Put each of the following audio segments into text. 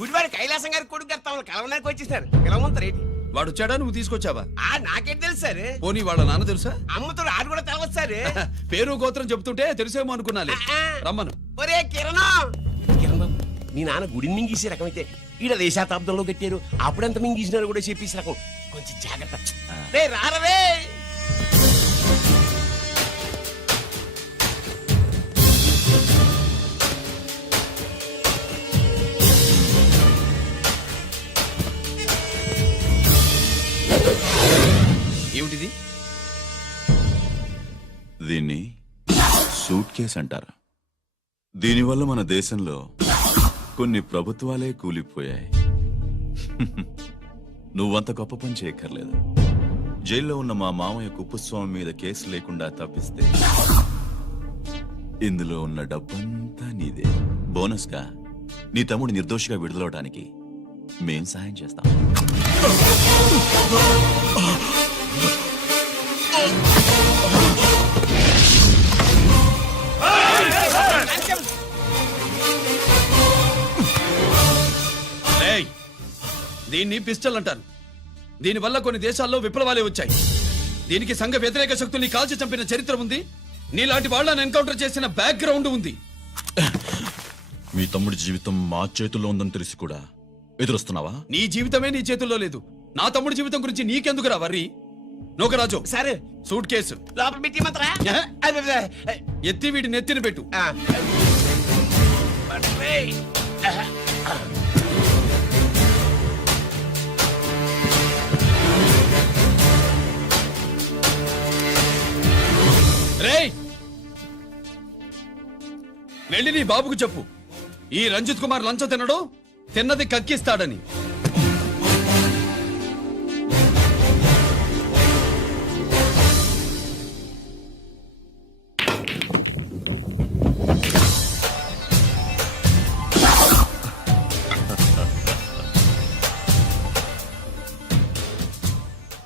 గుడివాడ కైలాసం గారి కొడుకు గారు తమను కలవడానికి వచ్చేసారు. పిలవమంటారేంటి? వాడు వచ్చాడా, నువ్వు తీసుకొచ్చావా? నాకేం తెలుసు సార్. పోనీ వాళ్ళ నాన్న తెలుసా? అమ్మతో ఆడు కూడా తెలవచ్చు సార్. పేరు గోత్రం చెప్తుంటే తెలుసేమో అనుకున్నాలే. రమ్మను. ఒరే కిరణ్ బాబు, మీ నాన్న గుడిని మింగేసే రకమైతే ఈడ దేశాతాబ్దంలో కట్టారు. అప్పుడెంత మింగేసినారు కూడా చెప్పేసి రకం. కొంచెం జాగ్రత్త. రే రారవే. ఏమిటిది? దీన్ని సూట్ కేస్ అంటారు. దీనివల్ల మన దేశంలో కొన్ని ప్రభుత్వాలే కూలిపోయాయి. నువ్వంత గొప్ప పని చేయక్కర్లేదు. జైల్లో ఉన్న మా మామయ్య కుప్పస్వామి మీద కేసు లేకుండా తప్పిస్తే ఇందులో ఉన్న డబ్బంతా నీదే. బోనస్ గా నీ తమ్ముడు నిర్దోషిగా విడుదలవడానికి మేం సాయం చేస్తాం. దీన్ని పిస్టల్ అంటారు. దీనివల్ల కొన్ని దేశాల్లో విప్లవాలే వచ్చాయి. దీనికి సంఘ వ్యతిరేక శక్తుల్ని కాల్చి చంపిన చరిత్ర ఉంది. నీలాంటి వాళ్ళని ఎన్కౌంటర్ చేసిన బ్యాక్గ్రౌండ్ ఉంది. మీ తమ్ముడి జీవితం మా చేతుల్లో ఉందని తెలిసి కూడా ఎదురొస్తున్నావా? నీ జీవితమే నీ చేతుల్లో లేదు. నా తమ్ముడి జీవితం గురించి నీకెందుకురా వర్రీ? నోకరాజు సరే, సూట్ కేసు లోపల పెట్టి మంత్రా ఎత్తి వీడి నెత్తిన పెట్టు. రేయ్, వెళ్ళి నీ బాబుకు చెప్పు, ఈ రంజిత్ కుమార్ లంచం తినడు, తిన్నది కక్కిస్తాడని.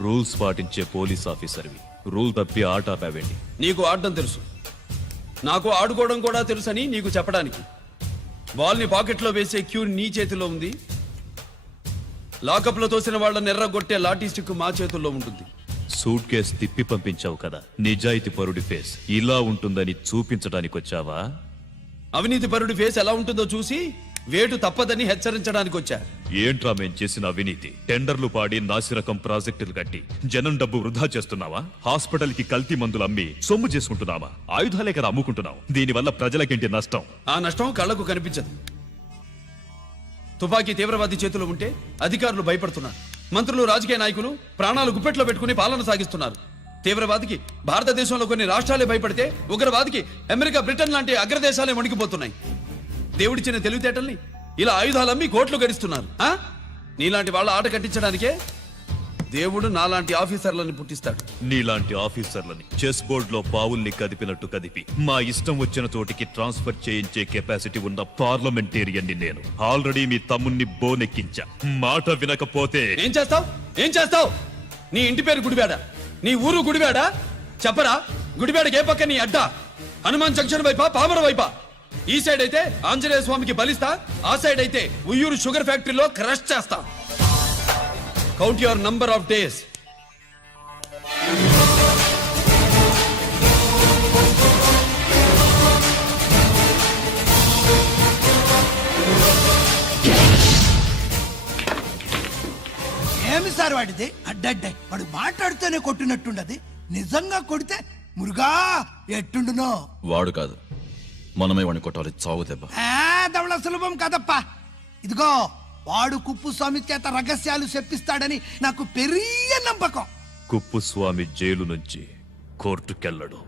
రూల్స్ పాటించే పోలీస్ ఆఫీసర్వి, రూల్ తప్పి ఆట ఆపావేంటి? నీకు ఆడడం తెలుసు, నాకు ఆడుకోవడం కూడా తెలుసని నీకు చెప్పడానికి. బాల్ని పాకెట్లో వేసే క్యూ నీ చేతిలో ఉంది. లాకప్లో తోసిన వాళ్ళని ఎర్రగొట్టే లాఠీ స్టిక్ మా చేతుల్లో ఉంటుంది. సూట్ కేసు తిప్పి పంపించావు కదా, నిజాయితీ పరుడి ఫేస్ ఇలా ఉంటుందని చూపించడానికి వచ్చావా? అవినీతి పరుడి ఫేస్ ఎలా ఉంటుందో చూసి వేటు తప్పదని హెచ్చరించడానికి వచ్చా. ఏంట్రా మేం చేసిన అవినీతి? టెండర్లు పాడి నాసిరకం ప్రాజెక్టులు కట్టి జనం డబ్బు వృధా చేస్తున్నావా? హాస్పిటల్ కి కల్తీ మందులు అమ్మి సొమ్ము చేసుకుంటున్నావా? ఆయుధాలే కదా అమ్ముకుంటున్నావు. దీనివల్ల ప్రజలకేంటి నష్టం? ఆ నష్టం కళ్లకు కనిపించదు. తుపాకీ తీవ్రవాది చేతిలో ఉంటే అధికారులు భయపడుతున్నారు. మంత్రులు, రాజకీయ నాయకులు ప్రాణాలు గుప్పెట్లో పెట్టుకుని పాలన సాగిస్తున్నారు. తీవ్రవాదికి భారతదేశంలో కొన్ని రాష్ట్రాలే భయపడితే ఉగ్రవాదికి అమెరికా, బ్రిటన్ లాంటి అగ్రదేశాలే వణికిపోతున్నాయి. దేవుడిచ్చిన తెలివితేటల్ని ఇలా ఆయుధాలమ్మి కోట్లు గడిస్తున్నారు. నీలాంటి వాళ్ళ ఆట కట్టించడానికే దేవుడు నాలాంటి ఆఫీసర్లని పుట్టిస్తాడు. నీలాంటి ఆఫీసర్లని చెస్ బోర్డ్ లో పావుల్ని కదిపినట్టు కదిపి మా ఇష్టం వచ్చిన చోటికి ట్రాన్స్ఫర్ చేయించే కెపాసిటీ ఉన్న పార్లమెంటేరియన్ ని నేను. ఆల్రెడీ మీ తమ్ముణ్ణి బోనెక్కించా. మాట వినకపోతే ఏం చేస్తావు? ఏం చేస్తావు? నీ ఇంటి పేరు గుడివాడ, నీ ఊరు గుడివాడ. చెప్పరా, గుడివాడకి ఏ పక్క నీ అడ్డా? హనుమాన్ జంక్షన్ వైపా, పామర వైపా? ఈ సైడ్ అయితే ఆంజనేయ స్వామికి బలిస్తా, ఆ సైడ్ అయితే ఉయ్యూరు షుగర్ ఫ్యాక్టరీలో క్రష్ చేస్తా. Count your number of days. ఏమి సార్ వాడిది? అడ్డడ్డే వాడు మాట్లాడుతూనే కొట్టినట్టుండది. నిజంగా కొడితే మురుగా ఎట్టుండునో. వాడు కాదు, మనమే వాడిని కొట్టాలి. చావు దెబ్బ. దవళ సులభం కదప్పా. ఇదిగో, వాడు కుప్పుస్వామి చేత రహస్యాలు చెప్పిస్తాడని నాకు పెరియ నమ్మకం. కుప్పుస్వామి జైలు నుంచి కోర్టుకెళ్ళడు.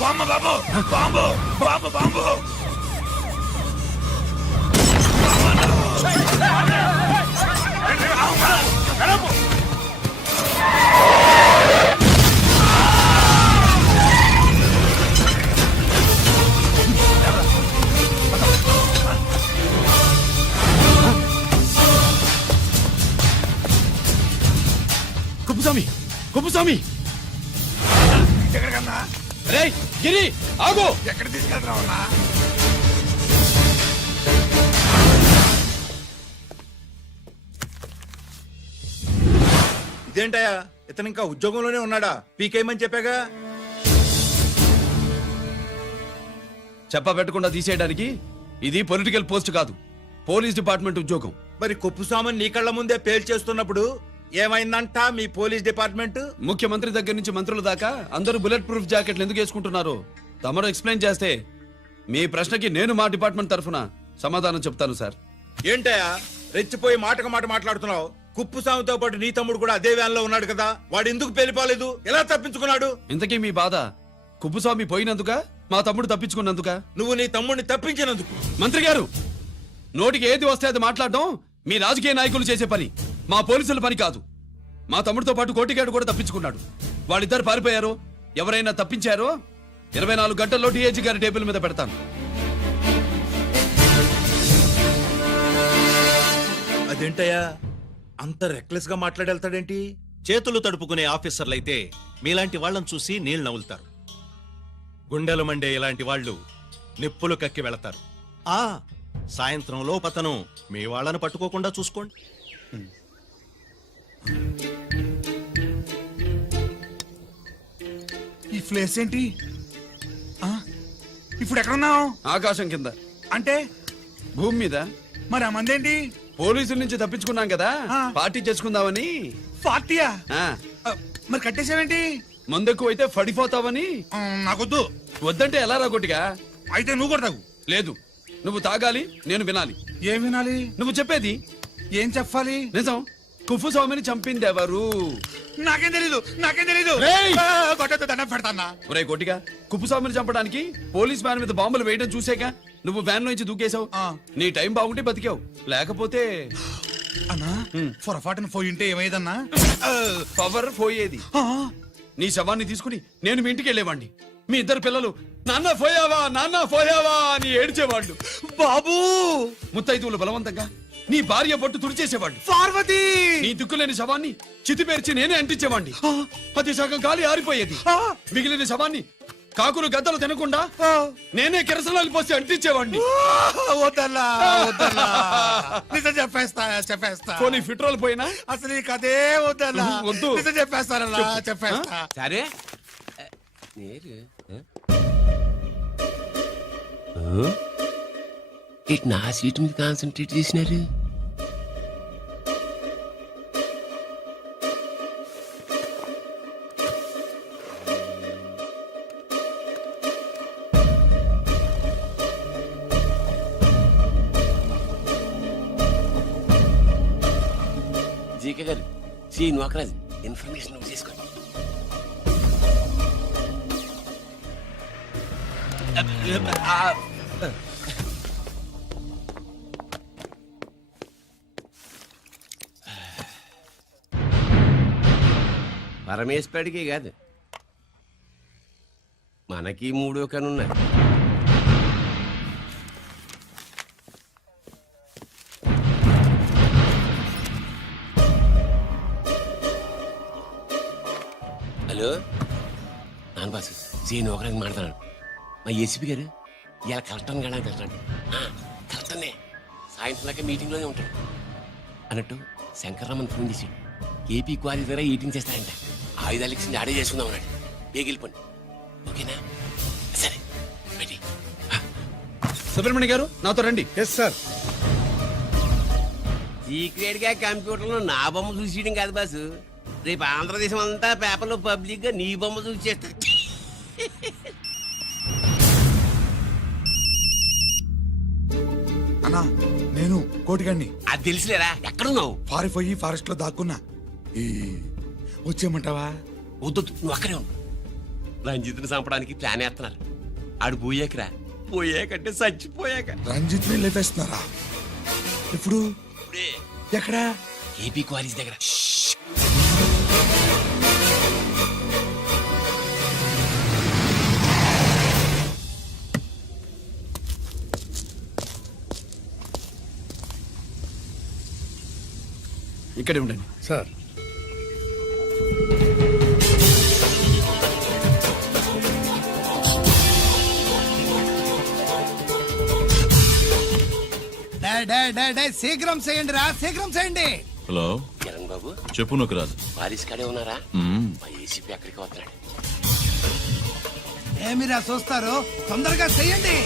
Bomb bomb bomb bomb bomb. రేయ్ గిరి ఆగు. ఎక్కడ తీసుకెళ్తావు అన్నా? ఇదేంటయ్యా ఇతను ఇంకా ఉద్యోగంలోనే ఉన్నాడా? పీకేయమని చెప్పాగా. చెప్ప పెట్టకుండా తీసేయడానికి ఇది పొలిటికల్ పోస్ట్ కాదు, పోలీస్ డిపార్ట్మెంట్ ఉద్యోగం. మరి కుప్పుస్వామిని నీ కళ్ళ ముందే పేల్చేస్తున్నప్పుడు ఏమైందంట మీ పోలీస్ డిపార్ట్మెంట్? ముఖ్యమంత్రి దగ్గర నుంచి మంత్రుల దాకా అందరూ బుల్లెట్ ప్రూఫ్ జాకెట్లు ఎందుకు వేసుకుంటున్నారు తమరు ఎక్స్ప్లెయిన్ చేస్తే మీ ప్రశ్నకి నేను మా డిపార్ట్మెంట్ తరఫున సమాధానం చెప్తాను సార్. ఏంటయ్యా రెచ్చిపోయి మాటకు మాట మాట్లాడుతున్నావు? కుప్పుస్వామితో పాటు నీ తమ్ముడు కూడా అదే వ్యాన్ లో ఉన్నాడు కదా, వాడు ఎందుకు పేలిపోలేదు? ఎలా తప్పించుకున్నాడు? ఇంతకీ మీ బాధ కుప్పుస్వామి పోయినందుక మా తమ్ముడు తప్పించుకున్నందుక? నువ్వు నీ తమ్ముడిని తప్పించినందుకు. మంత్రి గారు, నోటికి ఏది వస్తే అది మాట్లాడడం మీ రాజకీయ నాయకులు చేసే పని, మా పోలీసుల పని కాదు. మా తమ్ముడితో పాటు కోటిగాడు కూడా తప్పించుకున్నాడు. వాళ్ళిద్దరు పారిపోయారు. ఎవరైనా తప్పించారో 24 గంటల్లో డిఐజీ గారి టేబుల్ మీద పెడతాను. అదేంటయ్యా అంత రెక్లెస్ గా మాట్లాడేళ్తాడేంటి? చేతులు తడుపుకునే ఆఫీసర్లైతే మీలాంటి వాళ్ళని చూసి నీళ్లు నవ్వులుతారు. గుండెలు మండే ఇలాంటి వాళ్ళు నిప్పులు కక్కి వెళతారు. సాయంత్రంలో పతను మీ వాళ్ళని పట్టుకోకుండా చూసుకోండి. ఈ ప్లేస్ ఏంటి? ఆ, ఇప్పుడు ఎక్కడున్నావు? ఆకాశం కింద అంటే భూమి మీద. మరి ఆ మంది ఏంటి? పోలీసుల నుంచి తప్పించుకున్నాం కదా, ఆ. పార్టీ చేసుకుందామని. పార్టీయా? ఆ, మరి కట్టేసావేంటి? మందెక్కువ అయితే పడిపోతావని. నాకొద్దు. వద్దంటే ఎలా రాగొట్టిగా? అయితే నువ్వు కూడా తాగు. లేదు, నువ్వు తాగాలి, నేను వినాలి. ఏం వినాలి? నువ్వు చెప్పేది ఏం చెప్పాలి? నిజం. కుఫు స్వామిని చంపింది ఎవరు? నాకేం తెలీదు, నాకేం తెలీదు. రేయ్! కొట్టద్దు, దండం పెడతానా? ఒరే కొట్టిగా, కుప్పుస్వామిని చంపడానికి పోలీస్ వ్యాన్ మీద బాంబులు వేయడం చూసాక నువ్వు వ్యాన్ నుంచి దూకేశావు. ఆ. నీ టైం బాగుంటే బతికావు, లేకపోతే అన్నా పొరపాటున పోయింటే ఏమైందన్నా? పవర్ పోయేది. నీ శవాన్ని తీసుకుని నేను మీ ఇంటికి వెళ్ళేవాడిని. మీ ఇద్దరు పిల్లలు నాన్న పోయావా, నాన్న పోయావా అని ఏడ్చేవాళ్ళు. బాబు, ముత్తైదువులు బలవంతంగా నీ భార్య బొట్టు తుడిచేసేవాళ్ళు. పార్వతి, నీ దిక్కులేని శవాన్ని చితిపేర్చి నేనే అంటించేవాడిని. అది సగం గాలి ఆరిపోయేది. మిగిలిన శవాన్ని కాకులు గద్దలు తినకుండా నేనే కిరసనాలు పోసి అంటించేవాడిని. వద్దల్లా, వద్దల్లా. నిజం చెప్పేస్తా, చెప్పేస్తా. పోనీ ఫిట్రోల్ పోయినా అసలు ఈ కథే వద్దల్లా. వద్దు. నిజం చెప్పేస్తానల్లా, చెప్పేస్తా. సరే నేరు ఇటు నా సీట్ మీద కాన్సన్ట్రేట్ చేసినారు. జీకే గారు, సి నోకరాజు ఇన్ఫర్మేషన్ నువ్వు చేసుకోండి. పరమేశ్వరుడికే కాదు, మనకి 3 కనున్నారు. హలో నాన్న బాసు, సీని ఒకరికి మాట్లాడుతున్నాను. మా ఏసీపీ గారు ఇలా కలెక్టర్ని కాడానికి వెళ్తాడు. కలెక్టర్నే సాయంత్రం దాకా మీటింగ్లోనే ఉంటాడు అన్నట్టు. శంకర్రామన్ ఫోన్ చేసాడు. ఏపీ క్వారీ ద్వారా 18 చేస్తాడంట. ఆయుధాలు ఇచ్చింది ఆడే చేసుకుందాం అన్నాడు. బేగిలిపోండి, ఓకేనా? సరే రెడీ. సుబ్రహ్మణ్య గారు నాతో రండి. Yes sir. సీక్రెట్ గా కంప్యూటర్లో నా బొమ్మ చూసేయడం కాదు బాసు, రేపు ఆంధ్రదేశం అంతా పేపర్లో పబ్లిక్ గా నీ బొమ్మ చూసేస్తారు. అన్నా, నేను కోటిగాడిని. అది తెలుసులేరా, ఎక్కడున్నావు? పారిపోయి ఫారెస్ట్ లో దాక్కున్నా. వచ్చేయమంటావా? వద్దు, నువ్వు అక్కడే ఉండు. రంజిత్ని చంపడానికి ప్లాన్ వేస్తున్నారు. ఆడు పోయాకరా, పోయాకంటే చచ్చిపోయాక. రంజిత్ ని లేపేస్తున్నారా? ఇప్పుడు ఇప్పుడే ఎక్కడా? ఏపీ క్వారీస్ దగ్గర. ఇక్కడే ఉండండి సార్. శీఘ్రం చేయండి రా, శీఘ్రం చేయండి. హలో కిరణ్ బాబు చెప్పు నొకరాజు. వారిస్ కాడే ఉన్నారా? మా ఏసీపీ ఎక్కడికి వస్తున్నాడు? ఏమిరా చూస్తారు, తొందరగా చెయ్యండి.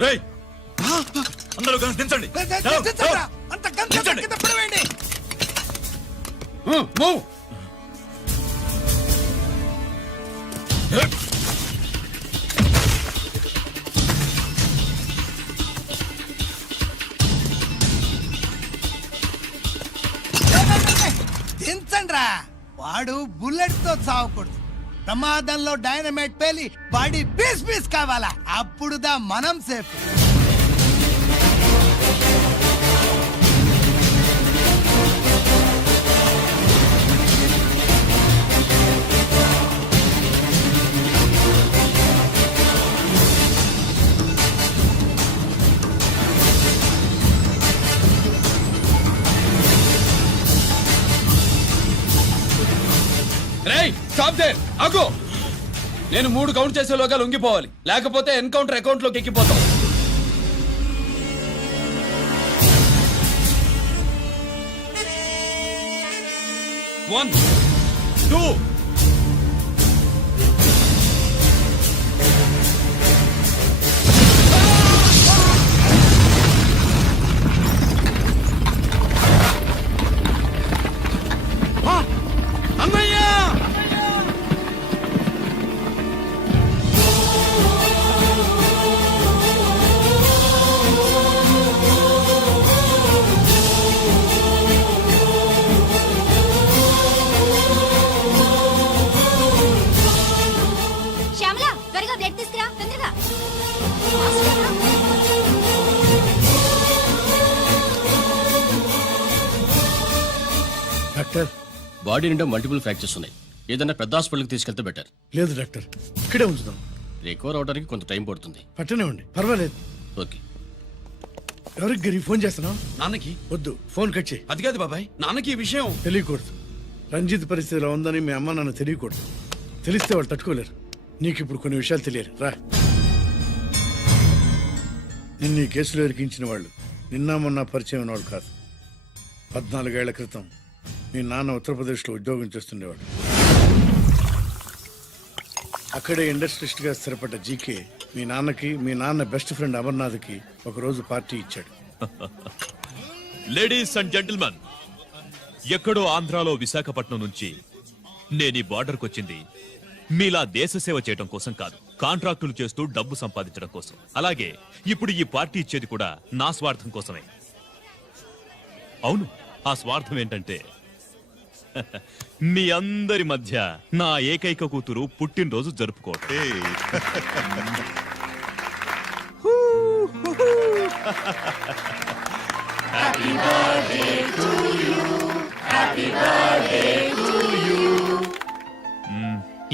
రేయ్ అందరూ కలిసి దించండి. అంత గంట కింద పడవేయండి. మూవ్. దించండి రా. వాడు బుల్లెట్ తో చావకూడదు. ప్రమాదంలో డైనమైట్ పేలి బాడీ పీస్ పీస్ కావాలా, అప్పుడుదా మనం సేఫ్. రేయ్ స్టాప్ దే, ఆగు. నేను 3 కౌంట్ చేసేలోగా లొంగిపోవాలి, లేకపోతే ఎన్కౌంటర్ అకౌంట్ లోకి ఎక్కిపోతాం. 1 2 శ్యామల, త్వరగా బ్లడ్ తీసుకురా, తొందరగా. డాక్టర్, బాడీ నిండా మల్టిపుల్ ఫ్రాక్చర్స్ ఉన్నాయి. ఏదైనా పెద్ద హాస్పిటల్కి తీసుకెళ్తే బెటర్. లేదు డాక్టర్, ఇక్కడే ఉంచుదాం. రికవర్ అవడానికి కొంత టైం పడుతుంది. పట్టనివ్వండి, పర్వాలేదు. ఓకే. ఎవరికి గిరి ఫోన్ చేస్తున్నావు? నాన్నకి. వద్దు, ఫోన్ కట్ చేయి. అది కాదు బాబాయ్, నాన్నకి ఈ విషయం తెలియకూడదు. రంజిత్ పరిస్థితిలో ఉందని మీ అమ్మ నాన్న తెలియకూడదు. తెలిస్తే వాళ్ళు తట్టుకోలేరు. నీకు ఇప్పుడు కొన్ని విషయాలు తెలియాలి. రా. నిన్ను ఈ కేసులో ఇరికించిన వాళ్ళు నిన్న మొన్న పరిచయం ఉన్న వాళ్ళు కాదు. 14 ఏళ్ల క్రితం మీ నాన్న ఉత్తరప్రదేశ్లో ఉద్యోగం చేస్తుండేవాడు. అక్కడే ఇండస్ట్రియలిస్ట్ గా స్థిరపడ్డ జీకే మీ నాన్నకి, మీ నాన్న బెస్ట్ ఫ్రెండ్ అమర్నాథ్కి ఒకరోజు పార్టీ ఇచ్చాడు. లేడీస్ అండ్ జెంటిల్మెన్, ఎక్కడో ఆంధ్రాలో విశాఖపట్నం నుంచి నేను ఈ బార్డర్కి వచ్చింది మీలా దేశ సేవ చేయడం కోసం కాదు, కాంట్రాక్టులు చేస్తూ డబ్బు సంపాదించడం కోసం. అలాగే ఇప్పుడు ఈ పార్టీ ఇచ్చేది కూడా నా స్వార్థం కోసమే. అవును, ఆ స్వార్థం ఏంటంటే మీ అందరి మధ్య నా ఏకైక కూతురు పుట్టినరోజు జరుపుకోవడం.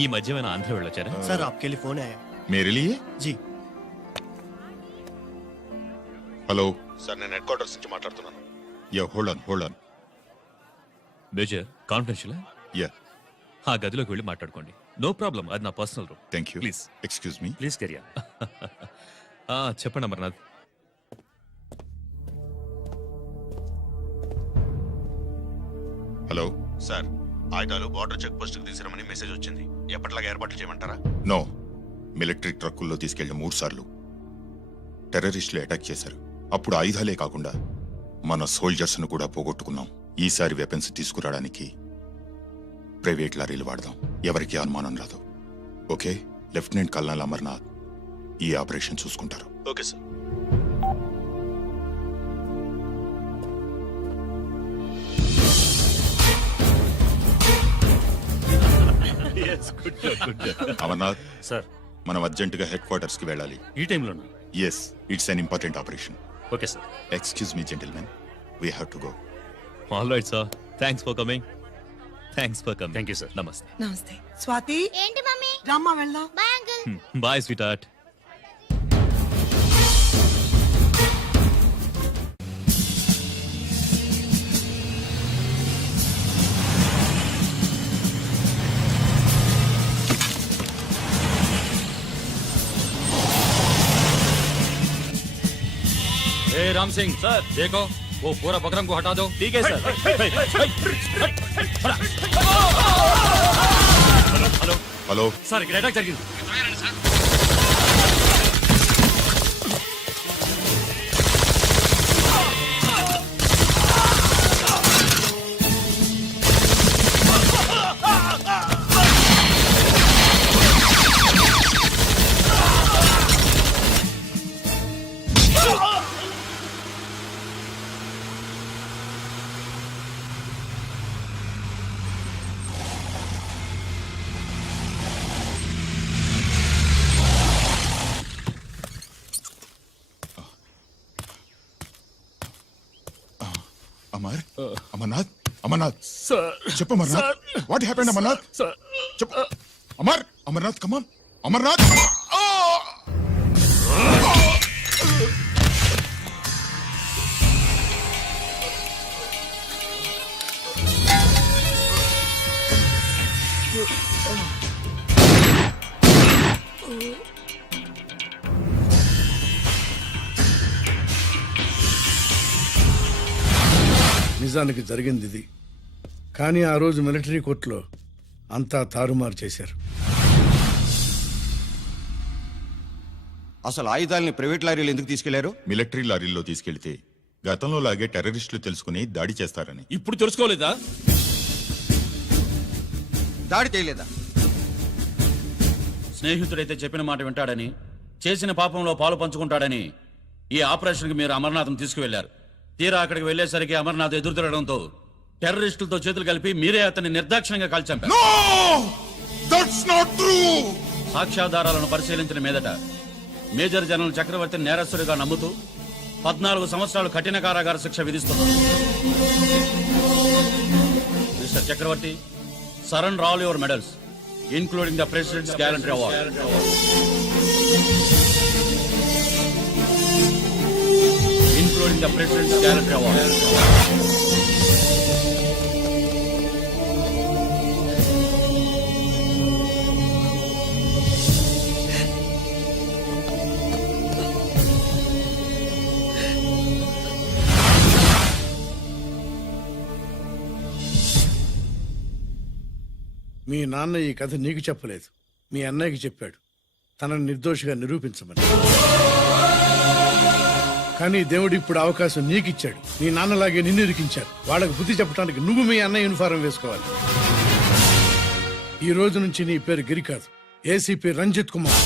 ఈ మధ్యమైన ఆంధ్ర వెళ్ళొచ్చారా? సార్ आपके लिए फोन आया. मेरे लिए? जी. హలో సార్, నేను హెడ్ క్వార్టర్స్ నుంచి మాట్లాడుతున్నాను. Yeah, hold on. Major, confidential. Yeah, ఆ గదిలోకి వెళ్ళి మాట్లాడుకోండి. నో ప్రాబ్లం, అది నా personal room. Thank you. Please excuse me. Please కెరియా. చెప్పండి అమర్నాథ్. హలో సార్, ఆయుధాలు బార్డర్ చెక్ పోస్ట్ కి తీసుకురమని మెసేజ్ వచ్చింది. ఎప్పటిలాగా ఏర్పాట్లు చేయమంటారా? నో, మిలిటరీ ట్రక్కుల్లో తీసుకెళ్లిన 3 సార్లు టెర్రరిస్టులు అటాక్ చేశారు. అప్పుడు ఆయుధాలే కాకుండా మన సోల్జర్స్ ను కూడా పోగొట్టుకున్నాం. ఈసారి వెపన్స్ తీసుకురావడానికి ప్రైవేట్ లారీలు వాడదాం. ఎవరికి అనుమానం రాదు. ఓకే? లెఫ్టినెంట్ కల్నల్ అమర్నాథ్ ఈ ఆపరేషన్ చూసుకుంటారు. Okay sir. అమర్నాథ్ సార్, మనం అర్జెంటుగా హెడ్ క్వార్టర్స్ కి వెళ్ళాలి. ఈ టైంలోనా? Yes, it's an important operation. Okay sir. Excuse me gentlemen, we have to go. All right sir, thanks for coming. Thanks for coming. Thank you sir. నమస్తే. నమస్తే స్వాతి. ఏంటి mummy? రమ్మా వెళ్దాం. Bye uncle. Bye sweetheart. Ram Singh sir देखो वो पूरा बकरम को हटा दो. ठीक है सर. हेलो హలో सर ఇక్కడ అటాక్ జరిగింది. అమర్ అమర్నాథ్ అమర్నాథ్ చెప్పు అమర్నాథ్ వాట్ హ్యాపెండ్ అమర్నాథ్ చెప్పు అమర్ అమర్నాథ్ కమాన్ అమర్నాథ్ నిజానికి జరిగింది ఇది. కానీ ఆ రోజు మిలిటరీ కోర్టులో అంతా తారుమారు చేశారు. అసలు ఆయుధాలని ప్రైవేట్ లారీలు ఎందుకు తీసుకెళ్లారు? మిలిటరీ లారీల్లో తీసుకెళ్తే గతంలో లాగే టెర్రరిస్టులు తెలుసుకుని దాడి చేస్తారని. ఇప్పుడు తెలుసుకోలేదా? దాడి చేయలేదా? స్నేహితుడైతే చెప్పిన మాట వింటాడని, చేసిన పాపంలో పాలు పంచుకుంటాడని ఈ ఆపరేషన్కి మీరు అమర్నాథ్ను తీసుకువెళ్లారు. తీరా అక్కడికి వెళ్లేసరికి అమర్నాథ్ ఎదురు తిరగడంతో టెర్రరిస్టులతో చేతులు కలిపి మీరే అతన్ని నిర్దాక్షిణ్యంగా కాల్చంపారు. సాక్ష్యాధారాలను పరిశీలించిన మీదట మేజర్ జనరల్ చక్రవర్తిని నేరస్తుడిగా నమ్ముతూ 14 సంవత్సరాలు కఠిన కారాగార శిక్ష విధిస్తున్నారు. Mister Chakravarthy, surrender all your medals including the President's gallantry award. Including the President's Gallantry Award. మీ నాన్న ఈ కథ నీకు చెప్పలేదు, మీ అన్నయ్యకి చెప్పాడు తనని నిర్దోషిగా నిరూపించమని. కానీ దేవుడు ఇప్పుడు అవకాశం నీకిచ్చాడు. నీ నాన్నలాగే నిన్ను ఇరికించారు. వాళ్ళకు బుద్ధి చెప్పడానికి నువ్వు మీ అన్న యూనిఫారం వేసుకోవాలి. ఈ రోజు నుంచి నీ పేరు గిరి కాదు, ఏసీపీ రంజిత్ కుమార్.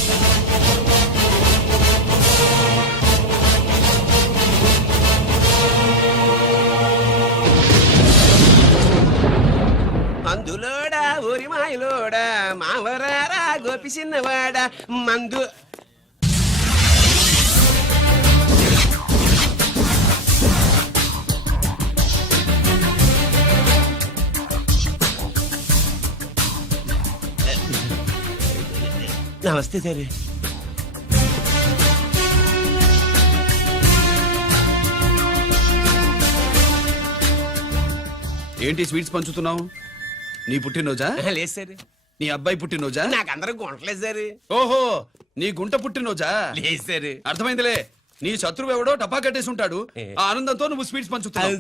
అందులోడా ఊరి మాయలోడా మావరారా గోపి చిన్నవాడా మందు. నమస్తే సార్. ఏంటి స్వీట్స్ పంచుతున్నావు? నీ పుట్టినరోజా? లేదు సార్. నీ అబ్బాయి పుట్టినరోజా? నాకు అందరూ గుంటలేదు సార్. ఓహో, నీ గుంట పుట్టినరోజా? లేదు సార్. అర్థమైందిలే. నీ శత్రువు ఎవడో టపా కట్టేసి ఉంటాడు. ఆ ఆనందంతో నువ్వు స్వీట్స్ పంచుతున్నావు.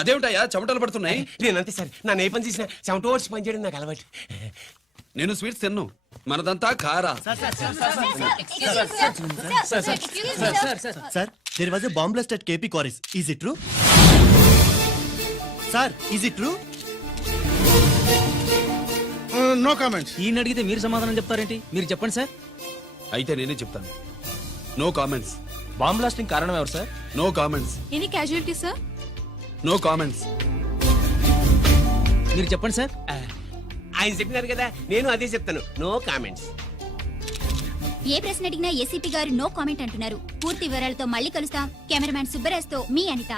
అదేమిటయ్యా చెమటలు పడుతున్నాయి? నేనంతే సార్. నన్ను ఏ పని చేసినా చెమట ఓడ్చి పని చేయడం నాకు అలవాటు. నేను స్వీట్స్ తిన్ను, మనదంతా కారా. Sir, there was a bomb blast at KP Quarries. Is it true? Sir, is it true? No comments. ఈయన అడిగితే మీరు సమాధానం చెప్తారేంటి? మీరు చెప్పండి సార్. అయితే నేనే చెప్తాను. No comments. బాంబ్ బ్లాస్టింగ్ కారణం ఎవరు sir? No comments. Any casualty sir? No comments. మీరు చెప్పండి సార్. ఆయన చెప్పినారు కదా, నేను అదే చెప్తాను. No comments. ఏ ప్రశ్న అడిగినా ఏసీపీ గారు నో కామెంట్ అంటున్నారు. పూర్తి వివరాలతో మళ్ళీ కలుస్తాం. కెమెరామ్యాన్ సుబ్బరాజ్ తో మీ అనిత.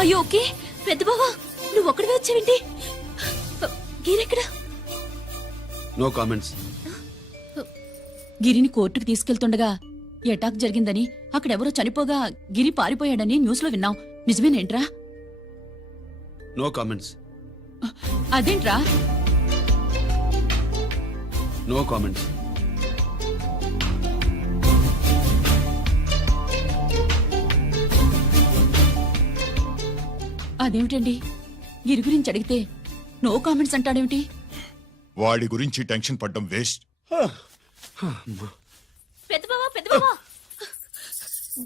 అయ్యో ఓకే పెద్ద బావా నువ్వు ఒక్కడివే వచ్చావేంటి గిరెక్కడ నో కామెంట్స్. గిరిని కోర్టుకు తీసుకెళ్తుండగా అటాక్ జరిగిందని అక్కడెవరో చనిపోగా గిరి పారిపోయాడని న్యూస్ లో విన్నాం నిజమేనేంట్రా? No comments. అదేంట్రా? No comments. అదేమిటండి గిరి గురించి అడిగితే నో కామెంట్స్ అంటాడేమిటి? వాడి గురించి టెన్షన్ పడ్డం వేస్ట్. పెద్ద బావా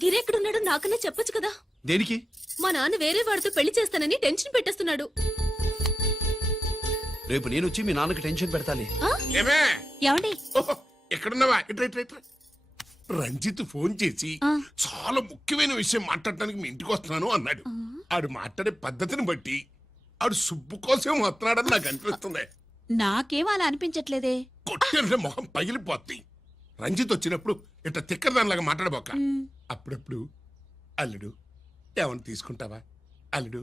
గిరి ఎక్కడున్నాడో నాకన్నా చెప్పొచ్చు కదా. దేనికి? మా నాన్న వేరే వాడితో పెళ్లి చేస్తానని టెన్షన్ పెట్టేస్తున్నాడు. రేపు నేను వచ్చి మీ నాన్నకి టెన్షన్ పెడతాలే. ఏమే ఏమండి ఎక్కడున్నావా? ఇట్రా ఇట్రా ఇట్రా. రంజిత్ ఫోన్ చేసి చాలా ముఖ్యమైన విషయం మాట్లాడటానికి మీ ఇంటికి వస్తున్నాను అన్నాడు. ఆడు మాట్లాడే పద్ధతిని బట్టి ఆడు సుబ్బు కోసం వస్తున్నాడని నాకు అనిపిస్తుంది. నాకేం అలా అనిపించట్లేదే. కొట్టే మొహం పగిలిపోద్ది. రంజిత్ వచ్చినప్పుడు ఇట్లా తిక్కదానిలాగా మాట్లాడబోక. అప్పుడప్పుడు అల్లుడు ఏమన్నా తీసుకుంటావా, అల్లుడు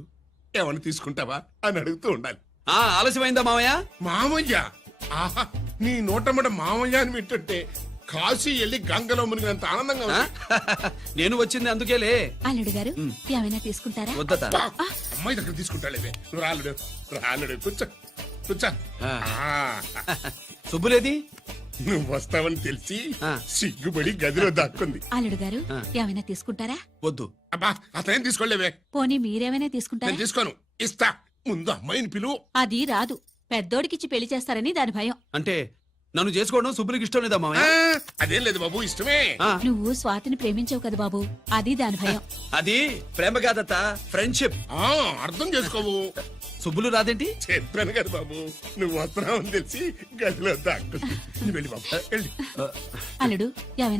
ఏమన్నా తీసుకుంటావా అని అడుగుతూ ఉండాలి. ఆలస్యమైందా మావయ్య? మామయ్య, ఆహా, నీ నోటమ్మట మామయ్య అని వింటుంటే కాశీ వెళ్ళి గంగలో మునిగినంత ఆనందంగా ఉంది. నేను వచ్చింది అందుకేలే. అల్లుడు గారు ఏమైనా తీసుకుంటారా? వద్దట. అమ్మాయి దగ్గర తీసుకుంటాలేవే. నువ్వు రాలుడు రాలుడు కూర్చో కూర్చో. సుబ్బులేది? నువ్వు వస్తావని తెలిసి సిగ్గుపడి గదిలో దాక్కుంది. అల్లుడు గారు ఏమైనా తీసుకుంటారా? వద్దు. అబ్బా అతనేం తీసుకోలేవే. పోనీ మీరేమైనా తీసుకుంటారా? నేను తీసుకోను, ఇస్తా. ముందు అమ్మాయిని పిలువు. అది రాదు. పెద్దోడికిచ్చి పెళ్లి చేస్తారని దాని భయం. అంటే నన్ను చేసుకోవడం సుబ్బులకి ఇష్టం లేదా మావయ్య? అదేం లేదు బాబు, ఇష్టమే. నువ్వు స్వాతిని ప్రేమించావు కదా బాబు, అది దాని భయం. అది ప్రేమ కాదత్త, ఫ్రెండ్షిప్. అర్థం చేసుకోవు. సుబ్బులు రాదేంటి? చెప్పాను కదా బాబు, నువ్వు వస్తున్నావని తెలిసి గదిలో దాక్కుంది. వెళ్ళి బాబు వెళ్ళి. అల్లుడు ఏమైనా